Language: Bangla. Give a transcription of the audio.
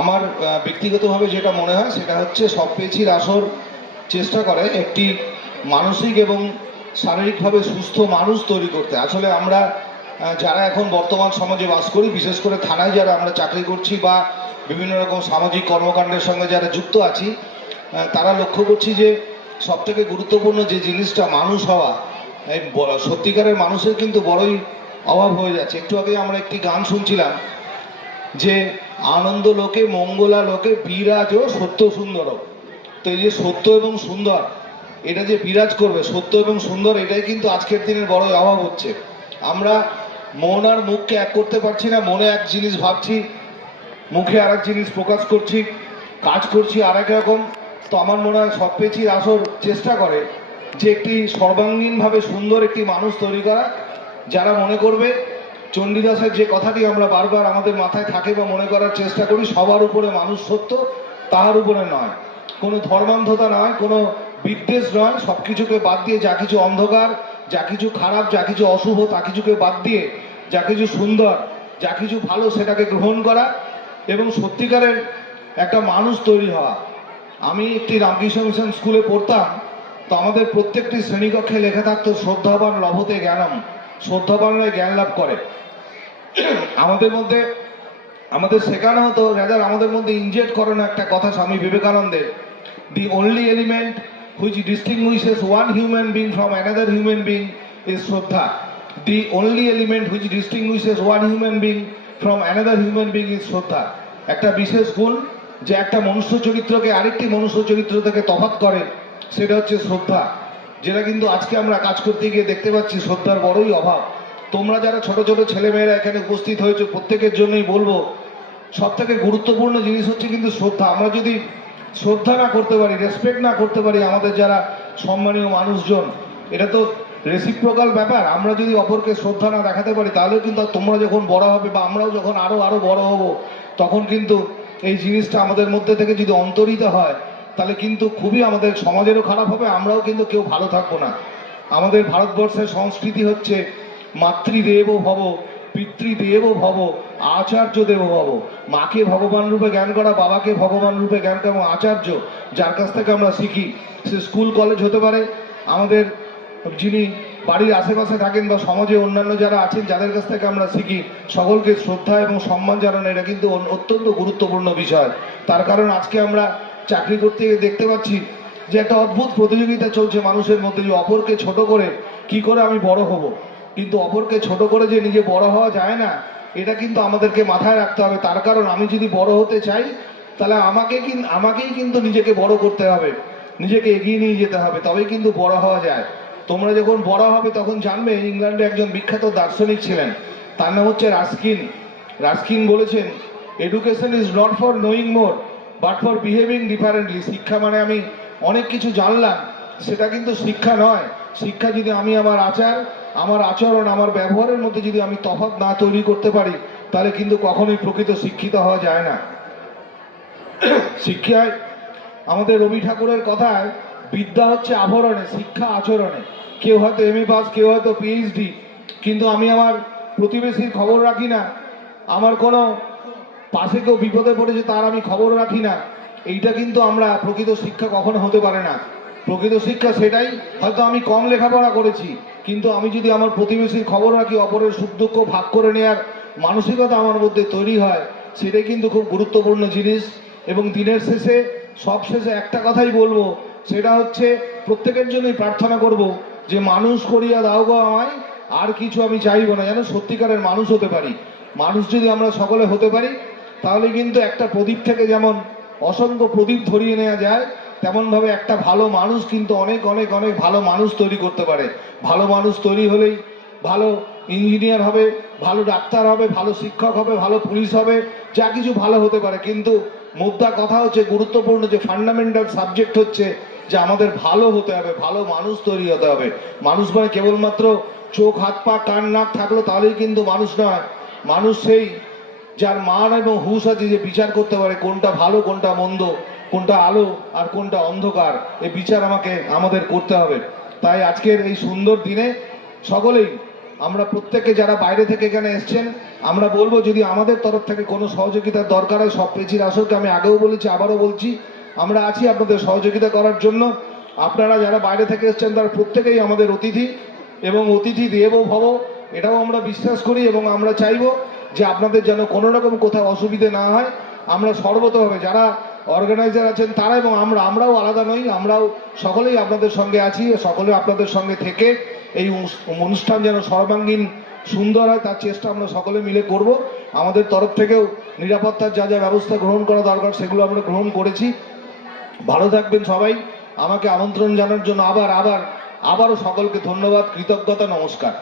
আমার ব্যক্তিগতভাবে যেটা মনে হয় সেটা হচ্ছে সব পেয়েছির আসর চেষ্টা করে একটি মানসিক এবং শারীরিকভাবে সুস্থ মানুষ তৈরি করতে। আসলে আমরা যারা এখন বর্তমান সমাজে বাস করি, বিশেষ করে থানায় যারা আমরা চাকরি করছি বা বিভিন্ন রকম সামাজিক কর্মকাণ্ডের সঙ্গে যারা যুক্ত আছি, তারা লক্ষ্য করছি যে সবথেকে গুরুত্বপূর্ণ যে জিনিসটা মানুষ হওয়া, এই সত্যিকারের মানুষের কিন্তু বড়ই অভাব হয়ে যাচ্ছে। একটু আগে আমরা একটি গান শুনছিলাম যে আনন্দ লোকে মঙ্গলা লোকে বিরাজ ও সত্য সুন্দর। তো এই যে সত্য এবং সুন্দর, এটা যে বিরাজ করবে সত্য এবং সুন্দর, এটাই কিন্তু আজকের দিনের বড় অভাব হচ্ছে। আমরা মন আর মুখকে এক করতে পারছি না। মনে এক জিনিস ভাবছি, মুখে আর এক জিনিস প্রকাশ করছি, কাজ করছি আর এক রকম। তো আমার মনে হয় সব পেয়েছির আসর চেষ্টা করে যে একটি সর্বাঙ্গীনভাবে সুন্দর একটি মানুষ তৈরি করা, যারা মনে করবে চণ্ডীদাসের যে কথাটি আমরা বারবার আমাদের মাথায় থাকে বা মনে করার চেষ্টা করি, সবার উপরে মানুষ সত্য, তাহার উপরে নয়, কোনো ধর্মান্ধতা নয়, কোনো বিদ্বেষ নয়, সব কিছুকে বাদ দিয়ে যা কিছু অন্ধকার, যা কিছু খারাপ, যা কিছু অশুভ, তা কিছুকে বাদ দিয়ে যা কিছু সুন্দর, যা কিছু ভালো সেটাকে গ্রহণ করা এবং সত্যিকারের একটা মানুষ তৈরি হওয়া। আমি একটি রামকৃষ্ণ মিশন স্কুলে পড়তাম, তো আমাদের প্রত্যেকটি শ্রেণীকক্ষে লেখা থাকতো শ্রদ্ধাবান লভতে জ্ঞানম, শ্রদ্ধাবানরা জ্ঞান লাভ করে। আমাদের মধ্যে আমাদের শেখানো হতো, রাজার আমাদের মধ্যে ইনজেক্ট করানো একটা কথা স্বামী বিবেকানন্দের, the only element which distinguishes one human being from another human being is শ্রদ্ধা। The only element which distinguishes one human being from another human being is শ্রদ্ধা। একটা বিশেষ গুণ যে একটা মনুষ্য চরিত্রকে আরেকটি মনুষ্য চরিত্র থেকে তফাৎ করে, সেটা হচ্ছে শ্রদ্ধা, যেটা কিন্তু আজকে আমরা কাজ করতে গিয়ে দেখতে পাচ্ছি শ্রদ্ধার বড়ই অভাব। তোমরা যারা ছোট ছোট ছেলেমেয়েরা এখানে উপস্থিত হয়েছে, প্রত্যেকের জন্যই বলবো সব থেকে গুরুত্বপূর্ণ জিনিস হচ্ছে কিন্তু শ্রদ্ধা। আমরা যদি শ্রদ্ধা না করতে পারি, রেসপেক্ট না করতে পারি আমাদের যারা সম্মানীয় মানুষজন, এটা তো রেসিপ্রোকাল ব্যাপার। আমরা যদি অপরকে শ্রদ্ধা না দেখাতে পারি, তাহলে কিন্তু তোমরা যখন বড় হবে বা আমরাও যখন আরো আরো বড় হব, তখন কিন্তু এই জিনিসটা আমাদের মধ্যে থেকে যদি অন্তরিত হয়, তাহলে কিন্তু খুবই আমাদের সমাজেরও খারাপ হবে, আমরাও কিন্তু কেউ ভালো থাকবো না। আমাদের ভারতবর্ষের সংস্কৃতি হচ্ছে মাতৃদেব ভব, পিতৃদেব ভব, আচার্য দেব ভব। মাকে ভগবান রূপে জ্ঞান করা, বাবাকে ভগবান রূপে জ্ঞান করা এবং আচার্য যার কাছ থেকে আমরা শিখি, সে স্কুল কলেজ হতে পারে, আমাদের যিনি বাড়ির আশেপাশে থাকেন বা সমাজে অন্যান্য যারা আছেন যাদের কাছ থেকে আমরা শিখি, সকলকে শ্রদ্ধা এবং সম্মান জানানো, এটা কিন্তু অত্যন্ত গুরুত্বপূর্ণ বিষয়। তার কারণ আজকে আমরা চাকরি করতে গিয়ে দেখতে পাচ্ছি যে একটা অদ্ভুত প্রতিযোগিতা চলছে মানুষের মধ্যে, যে অপরকে ছোট করে কি করে আমি বড় হব। কিন্তু অপরকে ছোট করে যে নিজে বড় হওয়া যায় না, এটা কিন্তু আমাদেরকে মাথায় রাখতে হবে। তার কারণ আমি যদি বড় হতে চাই, তাহলে আমাকেই কিন্তু নিজেকে বড় করতে হবে, নিজেকে এগিয়ে নিয়ে যেতে হবে, তবেই কিন্তু বড় হওয়া যায়। তোমরা যখন বড় হবে তখন জানবে, ইংল্যান্ডে একজন বিখ্যাত দার্শনিক ছিলেন, তার নাম হচ্ছে রাস্কিন। রাস্কিন বলেছেন, education is not for knowing more but for behaving differently. শিক্ষা মানে আমি অনেক কিছু জানলাম, সেটা কিন্তু শিক্ষা নয়। শিক্ষা যদি আমি আমার আচার, আমার আচরণ, আমার ব্যবহারের মধ্যে যদি আমি তফাৎ না তৈরি করতে পারি, তাহলে কিন্তু কখনোই প্রকৃত শিক্ষিত হওয়া যায় না। শিক্ষায় আমাদের রবি ঠাকুরের কথায়, বিদ্যা হচ্ছে আভরণে, শিক্ষা আচরণে। কেউ হয়তো এমএ পাস, কেউ হয়তো পিএইচডি, কিন্তু আমি আমার প্রতিবেশীর খবর রাখি না, আমার কোনো পাশে কেউ বিপদে পড়েছে তার আমি খবর রাখি না, এইটা কিন্তু আমরা প্রকৃত শিক্ষা কখনো হতে পারে না। প্রকৃত শিক্ষা সেটাই, হয়তো আমি কম লেখাপড়া করেছি, কিন্তু আমি যদি আমার প্রতিবেশীর খবর রাখি, অপরের সুখ দুঃখ ভাগ করে নেওয়ার মানসিকতা আমার মধ্যে তৈরি হয়, সেটাই কিন্তু খুব গুরুত্বপূর্ণ জিনিস। এবং দিনের শেষে, সব শেষে একটা কথাই বলবো, সেটা হচ্ছে প্রত্যেকের জন্যই প্রার্থনা করব যে মানুষ করিয়া দাও গো আমায়, আর কিছু আমি চাইবো না, যেন সত্যিকারের মানুষ হতে পারি। মানুষ যদি আমরা সকলে হতে পারি, তাহলে কিন্তু একটা প্রদীপ থেকে যেমন অসংখ্য প্রদীপ ধরিয়ে নেওয়া যায়, তেমনভাবে একটা ভালো মানুষ কিন্তু অনেক অনেক অনেক ভালো মানুষ তৈরি করতে পারে। ভালো মানুষ তৈরি হলেই ভালো ইঞ্জিনিয়ার হবে, ভালো ডাক্তার হবে, ভালো শিক্ষক হবে, ভালো পুলিশ হবে, যা কিছু ভালো হতে পারে। কিন্তু মুদ্রা কথা হচ্ছে, গুরুত্বপূর্ণ যে ফান্ডামেন্টাল সাবজেক্ট হচ্ছে যে আমাদের ভালো হতে হবে, ভালো মানুষ তৈরি হতে হবে। মানুষ মানে কেবলমাত্র চোখ, হাত, পা, কান, নাক থাকলো তাহলেই কিন্তু মানুষ নয়। মানুষ সেই যার মান এবং হুঁশ আছে, যে বিচার করতে পারে কোনটা ভালো, কোনটা মন্দ, কোনটা আলো আর কোনটা অন্ধকার, এই বিচার আমাদের করতে হবে। তাই আজকের এই সুন্দর দিনে সকলেই আমরা প্রত্যেকে যারা বাইরে থেকে এখানে এসছেন, আমরা বলবো যদি আমাদের তরফ থেকে কোনো সহযোগিতার দরকার হয় সব পেচির আসরকে আমি আগেও বলেছি আবারও বলছি আমরা আছি আপনাদের সহযোগিতা করার জন্য। আপনারা যারা বাইরে থেকে এসেছেন তারা প্রত্যেকেই আমাদের অতিথি এবং অতিথি দেবো ভব, এটাও আমরা বিশ্বাস করি এবং আমরা চাইবো যে আপনাদের যেন কোনো রকম কোথাও অসুবিধে না হয়। আমরা সর্বতভাবে যারা অর্গানাইজার আছেন তারা এবং আমরাও আলাদা নই, আমরাও সকলেই আপনাদের সঙ্গে আছি, সকলে আপনাদের সঙ্গে থেকে এই অনুষ্ঠান যেন সর্বাঙ্গীন সুন্দর হয় তার চেষ্টা আমরা সকলে মিলে করব। আমাদের তরফ থেকেও নিরাপত্তার যা যা ব্যবস্থা গ্রহণ করা দরকার সেগুলো আমরা গ্রহণ করেছি। ভালো থাকবেন সবাই। আমাকে আমন্ত্রণ জানার জন্য আবারও সকলকে ধন্যবাদ, কৃতজ্ঞতা, নমস্কার।